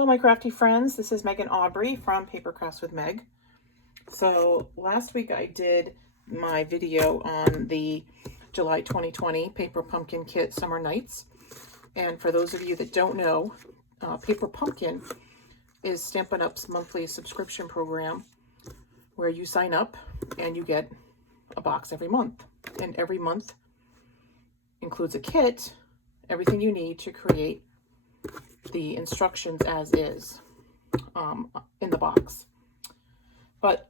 Hello, my crafty friends. This is Megan Aubrey from Paper Crafts with Meg. So last week I did my video on the July 2020 Paper Pumpkin Kit Summer Nights. And for those of you that don't know, Paper Pumpkin is Stampin' Up's monthly subscription program where you sign up and you get a box every month. And every month includes a kit, everything you need to create the instructions as is in the box. But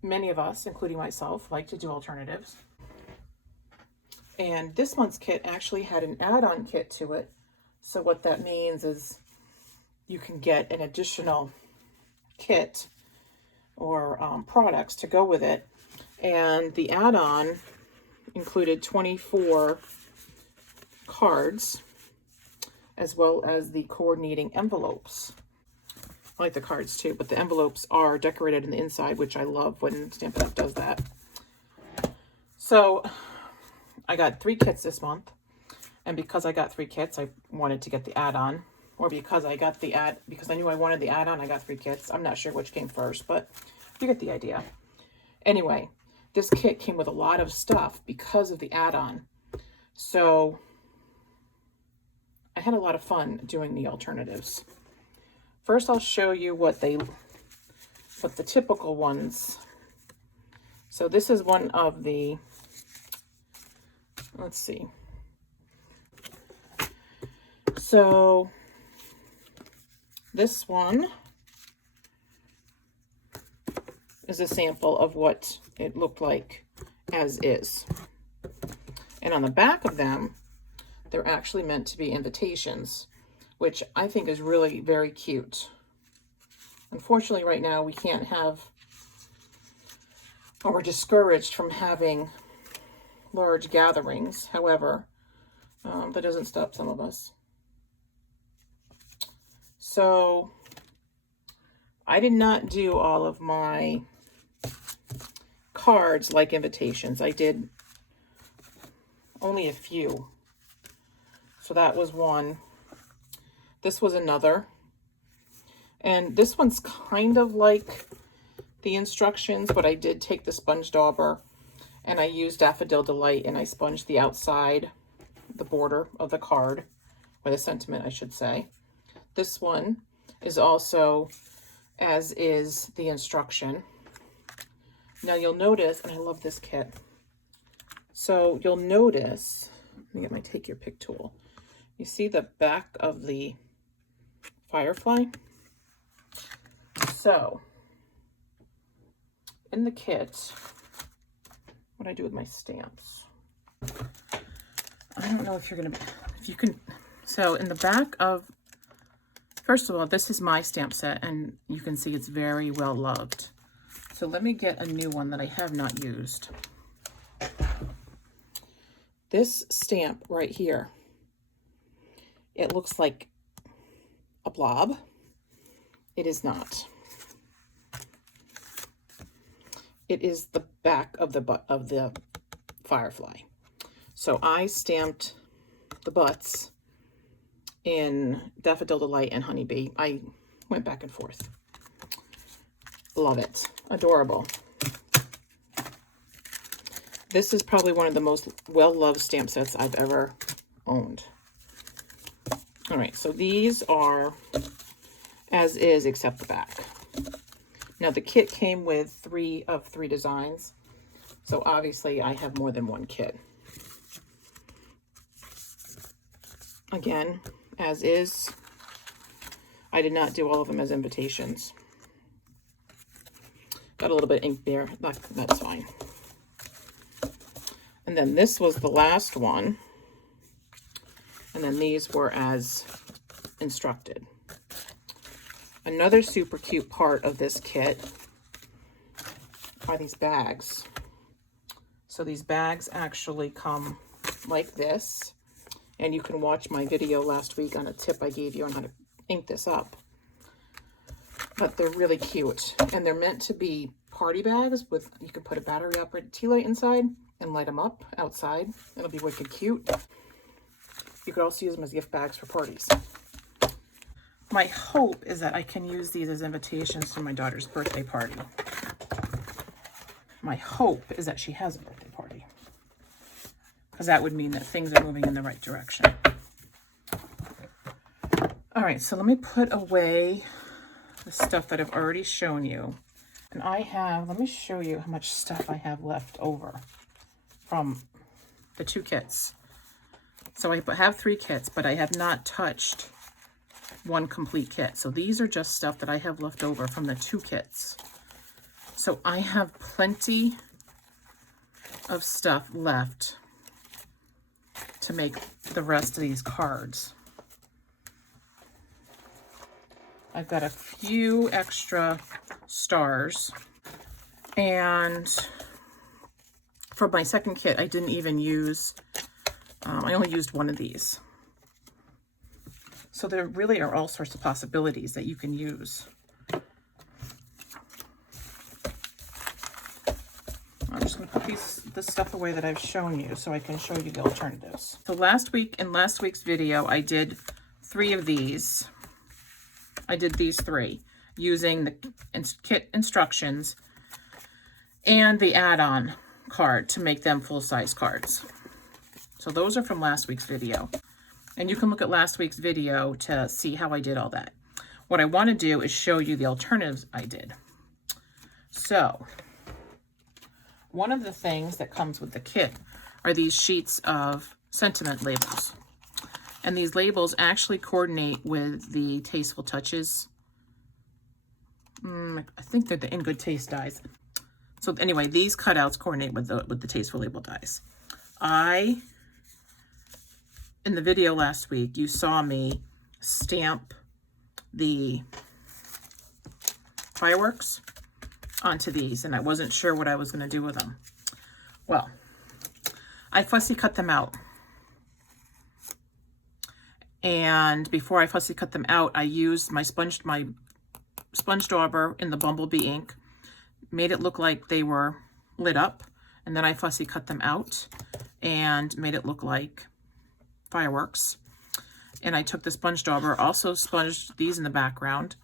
many of us, including myself, like to do alternatives. And this month's kit actually had an add-on kit to it. So what that means is you can get an additional kit or products to go with it. And the add-on included 24 cards, as well as the coordinating envelopes. I like the cards too, but the envelopes are decorated in the inside, which I love when Stampin' Up does that. So I got 3 kits this month, and because I got 3 kits, I wanted to get the add-on, or because I knew I wanted the add-on, I got 3 kits. I'm not sure which came first, but you get the idea. Anyway, this kit came with a lot of stuff because of the add-on. So I had a lot of fun doing the alternatives. First, I'll show you what the typical ones. So this is one of the, let's see. So this one is a sample of what it looked like as is. And on the back of them, they're actually meant to be invitations, which I think is really very cute. Unfortunately, right now we can't have, or we're discouraged from having large gatherings. However, that doesn't stop some of us. So I did not do all of my cards like invitations. I did only a few. So that was one. This was another. And this one's kind of like the instructions, but I did take the sponge dauber and I used Daffodil Delight and I sponged the outside, the border of the card, or the sentiment, I should say. This one is also as is the instruction. Now you'll notice, and I love this kit. So you'll notice, let me get my Take Your Pick tool. You see the back of the firefly? So, in the kit, what do I do with my stamps? I don't know if you can, so in the back of, first of all, this is my stamp set, and you can see it's very well loved. So let me get a new one that I have not used. This stamp right here, it looks like a blob. It is not. It is the back of the firefly. So I stamped the butts in Daffodil Delight and Honeybee. I went back and forth. Love it. Adorable. This is probably one of the most well-loved stamp sets I've ever owned. All right, so these are as is except the back. Now the kit came with 3 of 3 designs, so obviously I have more than one kit. Again, as is. I did not do all of them as invitations. Got a little bit of ink there. That's fine. And then this was the last one. And then these were as instructed. Another super cute part of this kit are these bags. So these bags actually come like this. And you can watch my video last week on a tip I gave you on how to ink this up. But they're really cute. And they're meant to be party bags with, you can put a battery operated tea light inside and light them up outside. It'll be wicked cute. You could also use them as gift bags for parties. My hope is that I can use these as invitations to my daughter's birthday party. My hope is that she has a birthday party, because that would mean that things are moving in the right direction. All right, so let me put away the stuff that I've already shown you. And I have, let me show you how much stuff I have left over from the 2 kits. So I have 3 kits, but I have not touched 1 complete kit. So these are just stuff that I have left over from the 2 kits. So I have plenty of stuff left to make the rest of these cards. I've got a few extra stars, and for my second kit, I didn't even use, I only used 1 of these. So there really are all sorts of possibilities that you can use. I'm just going to put this stuff away that I've shown you so I can show you the alternatives. So last week, in last week's video, I did 3 of these. I did these 3 using the kit instructions and the add-on card to make them full-size cards. So those are from last week's video. And you can look at last week's video to see how I did all that. What I want to do is show you the alternatives I did. So one of the things that comes with the kit are these sheets of sentiment labels. And these labels actually coordinate with the Tasteful Touches. I think they're the In Good Taste dies. So anyway, these cutouts coordinate with the Tasteful Label dies. In the video last week, you saw me stamp the fireworks onto these, and I wasn't sure what I was going to do with them. Well, I fussy cut them out. And before I fussy cut them out, I used my sponge dauber in the Bumblebee ink, made it look like they were lit up, and then I fussy cut them out and made it look like fireworks. And I took the sponge dauber, also sponged these in the background,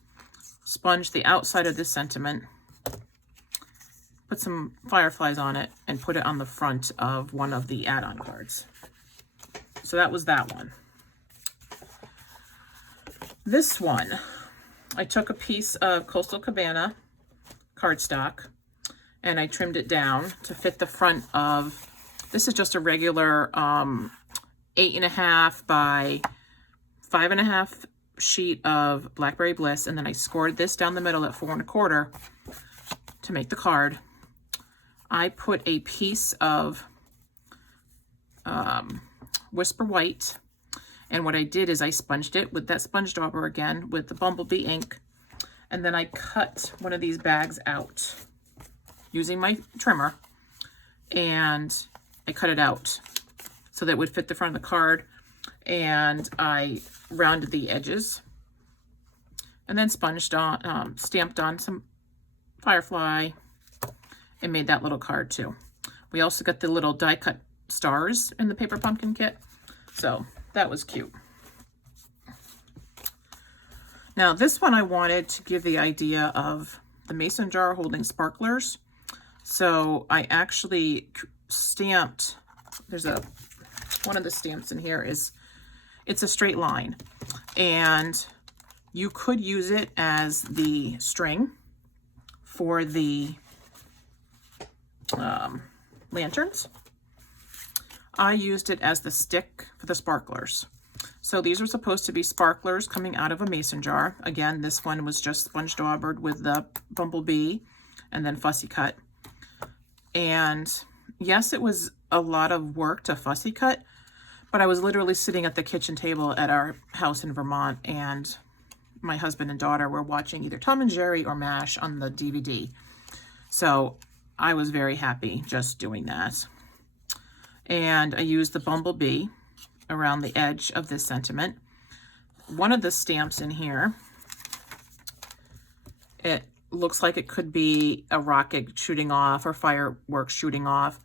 sponged the outside of this sentiment, put some fireflies on it, and put it on the front of one of the add-on cards. So that was that one. This one, I took a piece of Coastal Cabana cardstock and I trimmed it down to fit the front of, this is just a regular 8.5 by 5.5 sheet of Blackberry Bliss, and then I scored this down the middle at 4 1/4 to make the card. I put a piece of Whisper White, and what I did is I sponged it with that sponge dauber again with the Bumblebee ink, and then I cut one of these bags out using my trimmer, and I cut it out so that it would fit the front of the card, and I rounded the edges and then sponged on, stamped on some firefly and made that little card too. We also got the little die cut stars in the paper pumpkin kit, so that was cute. Now this one I wanted to give the idea of the mason jar holding sparklers. So I actually stamped, there's one of the stamps in here it's a straight line, and you could use it as the string for the lanterns. I used it as the stick for the sparklers. So these are supposed to be sparklers coming out of a mason jar. Again, this one was just sponge daubered with the Bumblebee and then fussy cut. And yes, it was a lot of work to fussy cut, but I was literally sitting at the kitchen table at our house in Vermont, and my husband and daughter were watching either Tom and Jerry or MASH on the DVD. So I was very happy just doing that. And I used the Bumblebee around the edge of this sentiment. One of the stamps in here, it looks like it could be a rocket shooting off or fireworks shooting off.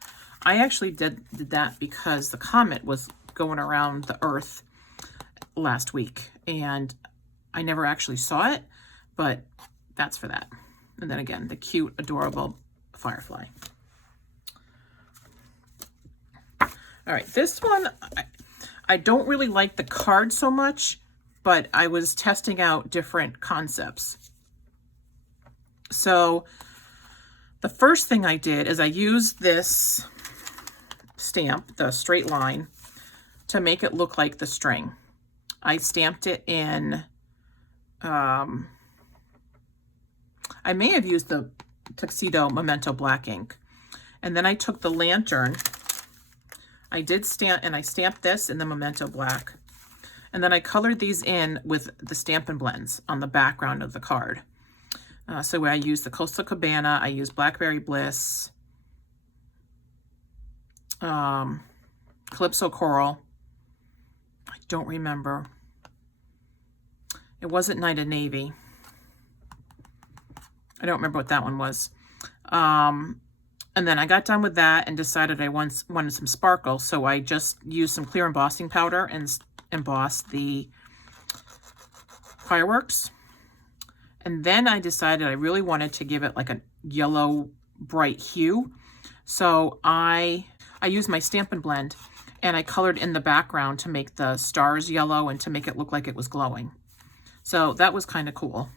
I actually did that because the comet was going around the Earth last week, and I never actually saw it, but that's for that. And then again, the cute, adorable firefly. All right, this one, I don't really like the card so much, but I was testing out different concepts. So the first thing I did is I used this stamp, the straight line, to make it look like the string. I stamped it in, I may have used the Tuxedo Memento black ink. And then I took the lantern, I did stamp, and I stamped this in the Memento black. And then I colored these in with the Stampin' Blends on the background of the card. So where I used the Coastal Cabana, I used Blackberry Bliss, Calypso Coral. I don't remember. It wasn't Night of Navy. I don't remember what that one was. And then I got done with that and decided I wanted some sparkle. So I just used some clear embossing powder and embossed the fireworks. And then I decided I really wanted to give it like a yellow bright hue. So I used my Stampin' Blend and I colored in the background to make the stars yellow and to make it look like it was glowing. So that was kind of cool.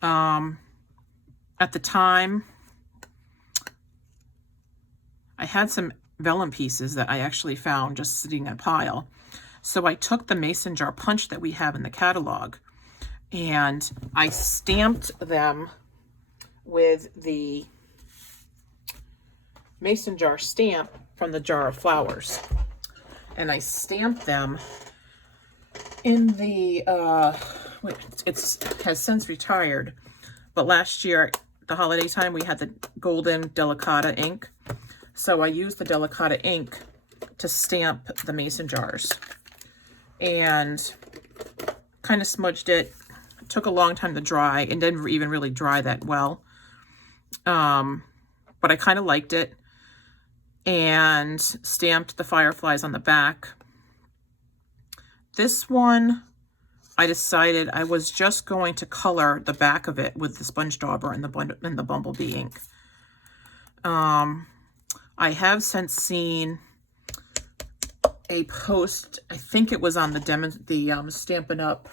At the time, I had some vellum pieces that I actually found just sitting in a pile. So I took the mason jar punch that we have in the catalog and I stamped them with the mason jar stamp from the Jar of Flowers. And I stamped them in the, it has since retired, but last year, the holiday time, we had the golden Delicata ink. So I used the Delicata ink to stamp the mason jars and kind of smudged it. It took a long time to dry and didn't even really dry that well. But I kind of liked it and stamped the fireflies on the back. This one, I decided I was just going to color the back of it with the sponge dauber and the bumblebee ink. I have since seen a post, I think it was on the Stampin' Up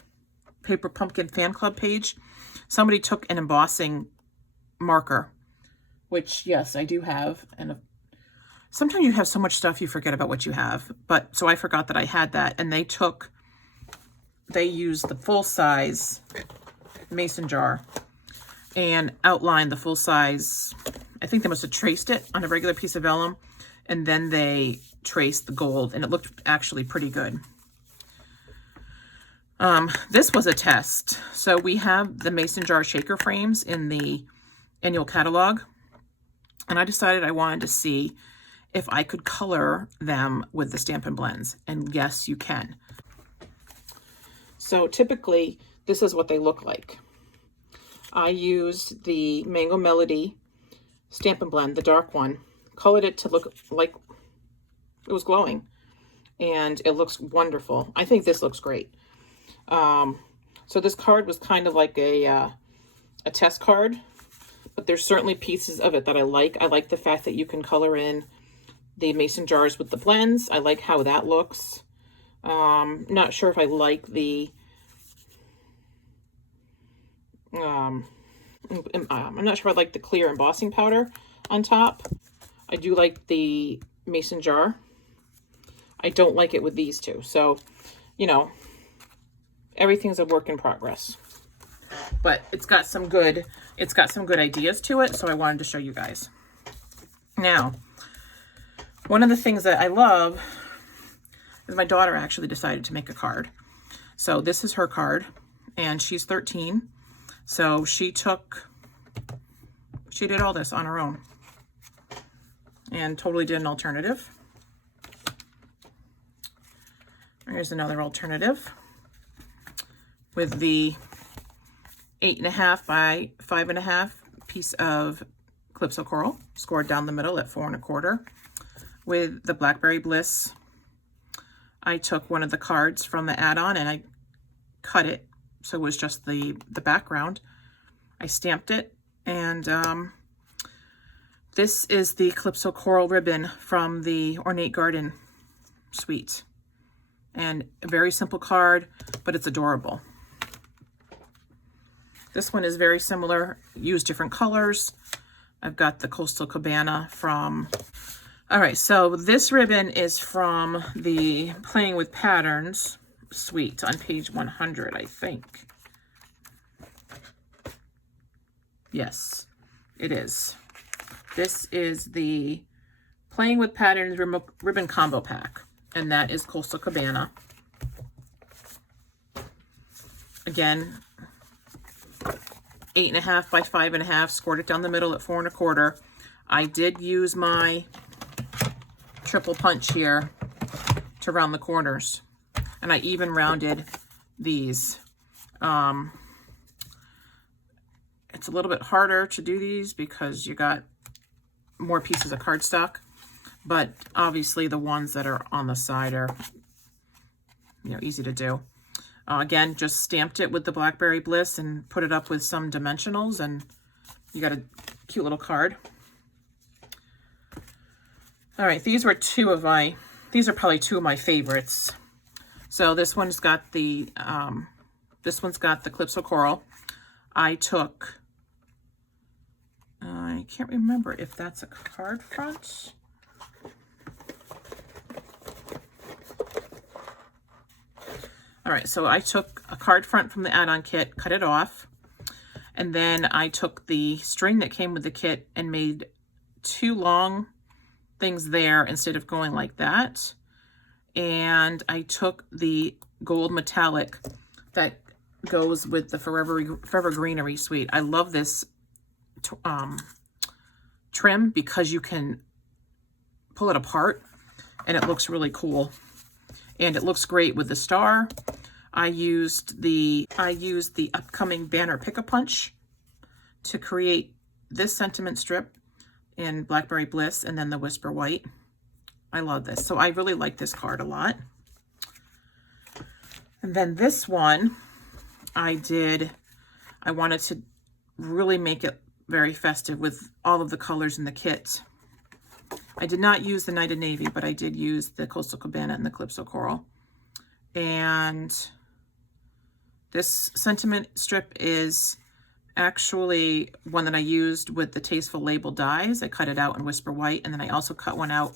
Paper Pumpkin fan club page. Somebody took an embossing marker, which yes, I do have. And sometimes you have so much stuff you forget about what you have. But so I forgot that I had that, and they used the full size mason jar and outlined the full size. I think they must have traced it on a regular piece of vellum, and then they traced the gold, and it looked actually pretty good. This was a test. So we have the mason jar shaker frames in the annual catalog, and I decided I wanted to see if I could color them with the Stampin' Blends, and yes, you can. So typically, this is what they look like. I used the Mango Melody Stampin' Blend, the dark one, colored it to look like it was glowing, and it looks wonderful. I think this looks great. So this card was kind of like a test card, but there's certainly pieces of it that I like. I like the fact that you can color in the mason jars with the blends. I like how that looks. Not sure if I like the I'm not sure I like the clear embossing powder on top. I do like the mason jar. I don't like it with these two. So, you know, everything's a work in progress. But it's got some good ideas to it, so I wanted to show you guys. Now, one of the things that I love is my daughter actually decided to make a card. So this is her card, and she's 13. So she did all this on her own and totally did an alternative. Here's another alternative with the 8.5 by 5.5 piece of Calypso Coral scored down the middle at 4 1/4. With the Blackberry Bliss, I took one of the cards from the add-on and I cut it, so it was just the background. I stamped it, and this is the Calypso Coral ribbon from the Ornate Garden suite. And a very simple card, but it's adorable. This one is very similar, use different colors. I've got the Coastal Cabana from... All right, so this ribbon is from the Playing with Patterns suite on page 100, I think. Yes, it is. This is the Playing with Patterns ribbon combo pack, and that is Coastal Cabana. Again, 8.5 by 5.5, scored it down the middle at 4 1/4. I did use my triple punch here to round the corners, and I even rounded these. It's a little bit harder to do these because you got more pieces of cardstock, but obviously the ones that are on the side are, you know, easy to do. Again, just stamped it with the Blackberry Bliss and put it up with some dimensionals, and you got a cute little card. All right, these are probably two of my favorites. So this one's got the Calypso Coral. I took, I can't remember if that's a card front. All right, so I took a card front from the add-on kit, cut it off, and then I took the string that came with the kit and made 2 long things there instead of going like that. And I took the gold metallic that goes with the Forever Greenery suite. I love this trim because you can pull it apart and it looks really cool. And it looks great with the star. I used the upcoming banner Pick-a-Punch to create this sentiment strip in Blackberry Bliss, and then the Whisper White. I love this. So I really like this card a lot. And then this one, I wanted to really make it very festive with all of the colors in the kit. I did not use the Night of Navy, but I did use the Coastal Cabana and the Calypso Coral. And this sentiment strip is actually one that I used with the Tasteful Label dies. I cut it out in Whisper White, and then I also cut one out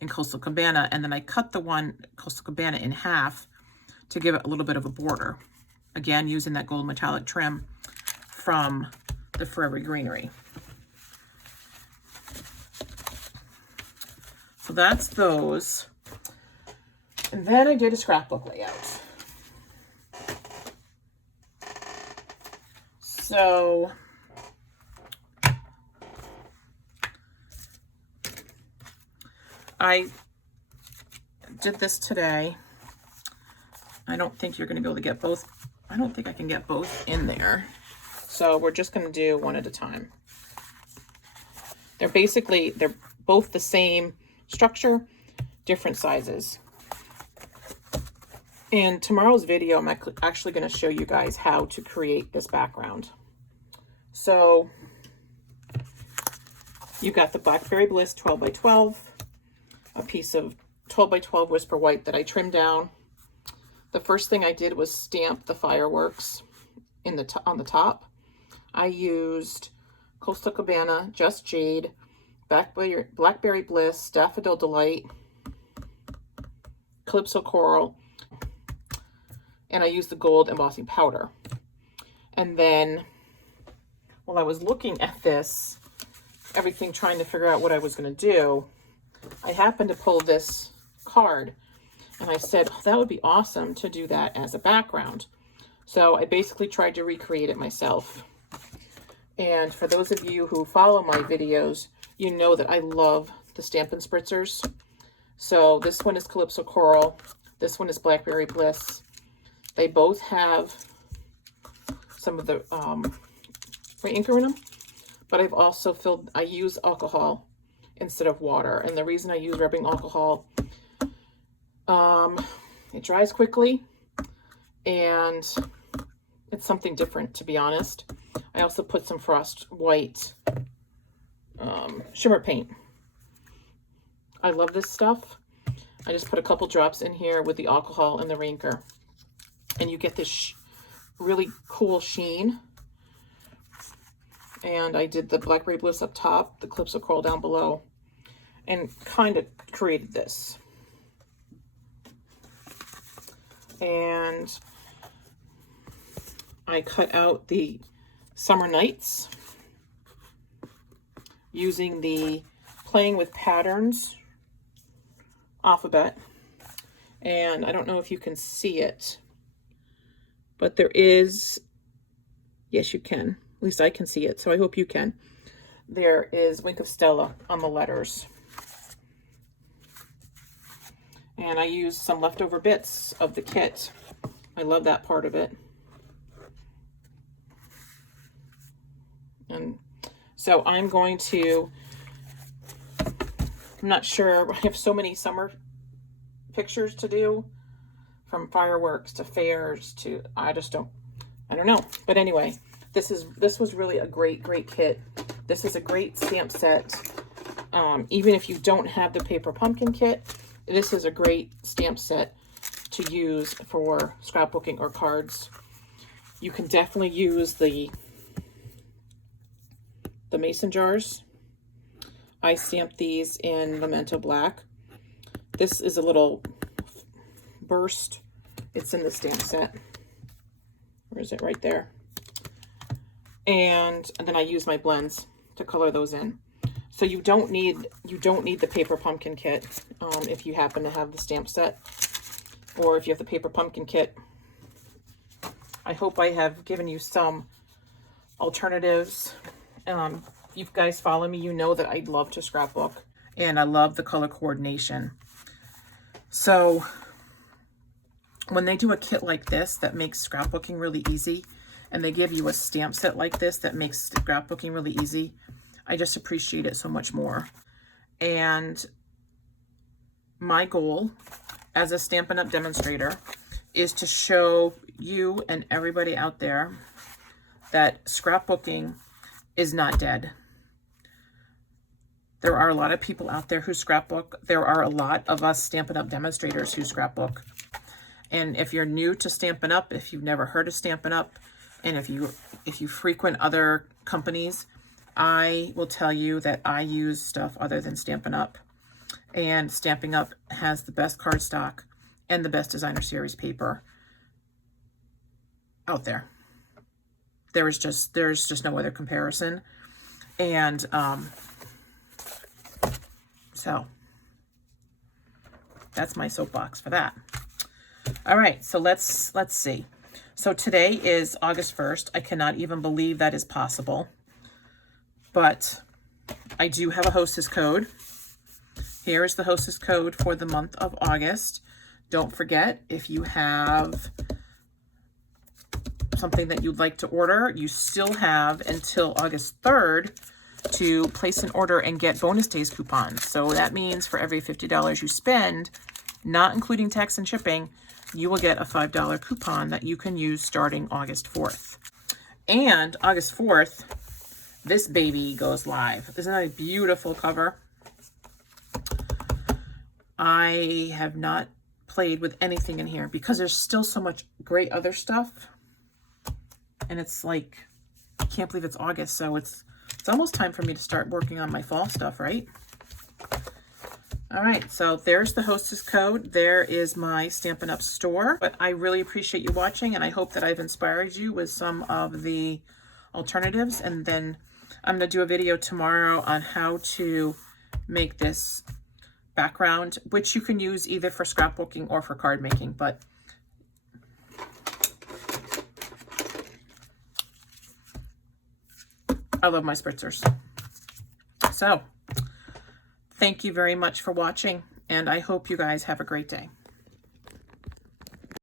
in Coastal Cabana, and then I cut the one Coastal Cabana in half to give it a little bit of a border. Again, using that gold metallic trim from the Forever Greenery. So that's those. And then I did a scrapbook layout. So I did this today. I don't think you're going to be able to get both. I don't think I can get both in there. So we're just going to do one at a time. They're both the same structure, different sizes. In tomorrow's video, I'm actually going to show you guys how to create this background. So you've got the Blackberry Bliss 12 by 12, a piece of 12 by 12 Whisper White that I trimmed down. The first thing I did was stamp the fireworks on the top. I used Coastal Cabana, Just Jade, Blackberry Bliss, Daffodil Delight, Calypso Coral, and I used the gold embossing powder. And then while I was looking at this, everything trying to figure out what I was going to do, I happened to pull this card, and I said, oh, that would be awesome to do that as a background. So I basically tried to recreate it myself. And for those of you who follow my videos, you know that I love the Stampin' Spritzers. So this one is Calypso Coral. This one is Blackberry Bliss. They both have some of the inker in them, but I've also I use alcohol instead of water. And the reason I use rubbing alcohol, it dries quickly and it's something different, to be honest. I also put some Frost White shimmer paint. I love this stuff. I just put a couple drops in here with the alcohol and the rainker, and you get this really cool sheen. And I did the Blackberry Bliss up top, the clips will curl down below, and kind of created this. And I cut out the Summer Nights using the Playing with Patterns alphabet. And I don't know if you can see it, but there is, yes, you can. At least I can see it, so I hope you can. There is Wink of Stella on the letters. And I used some leftover bits of the kit. I love that part of it. And so I'm going to, I'm not sure, I have so many summer pictures to do, from fireworks to fairs to, I don't know. But anyway, this was really a great kit. This is a great stamp set. Even if you don't have the paper pumpkin kit, this is a great stamp set to use for scrapbooking or cards. You can definitely use the mason jars. I stamped these in Memento Black. This is a little burst. It's in the stamp set. Where is it? Right there. And then I use my blends to color those in. So you don't need the paper pumpkin kit if you happen to have the stamp set, or if you have the paper pumpkin kit. I hope I have given you some alternatives. If you guys follow me, you know that I love to scrapbook and I love the color coordination. So when they do a kit like this that makes scrapbooking really easy, and they give you a stamp set like this that makes scrapbooking really easy, I just appreciate it so much more. And my goal as a Stampin' Up! Demonstrator is to show you and everybody out there that scrapbooking is not dead. There are a lot of people out there who scrapbook. There are a lot of us Stampin' Up! Demonstrators who scrapbook. And if you're new to Stampin' Up!, if you've never heard of Stampin' Up!, and if you frequent other companies, I will tell you that I use stuff other than Stampin' Up! And Stampin' Up! Has the best cardstock and the best designer series paper out there. There's just no other comparison. And so that's my soapbox for that. All right, so let's see. So today is August 1st. I cannot even believe that is possible. But I do have a hostess code. Here is the hostess code for the month of August. Don't forget, if you have something that you'd like to order, you still have until August 3rd to place an order and get bonus days coupons. So that means for every $50 you spend, not including tax and shipping, you will get a $5 coupon that you can use starting August 4th. And August 4th, this baby goes live. Isn't that a beautiful cover? I have not played with anything in here because there's still so much great other stuff. And it's like, I can't believe it's August, so it's almost time for me to start working on my fall stuff, right? All right, so there's the hostess code. There is my Stampin' Up! Store. But I really appreciate you watching, and I hope that I've inspired you with some of the alternatives. And then I'm going to do a video tomorrow on how to make this background, which you can use either for scrapbooking or for card making. But I love my spritzers. So thank you very much for watching, and I hope you guys have a great day.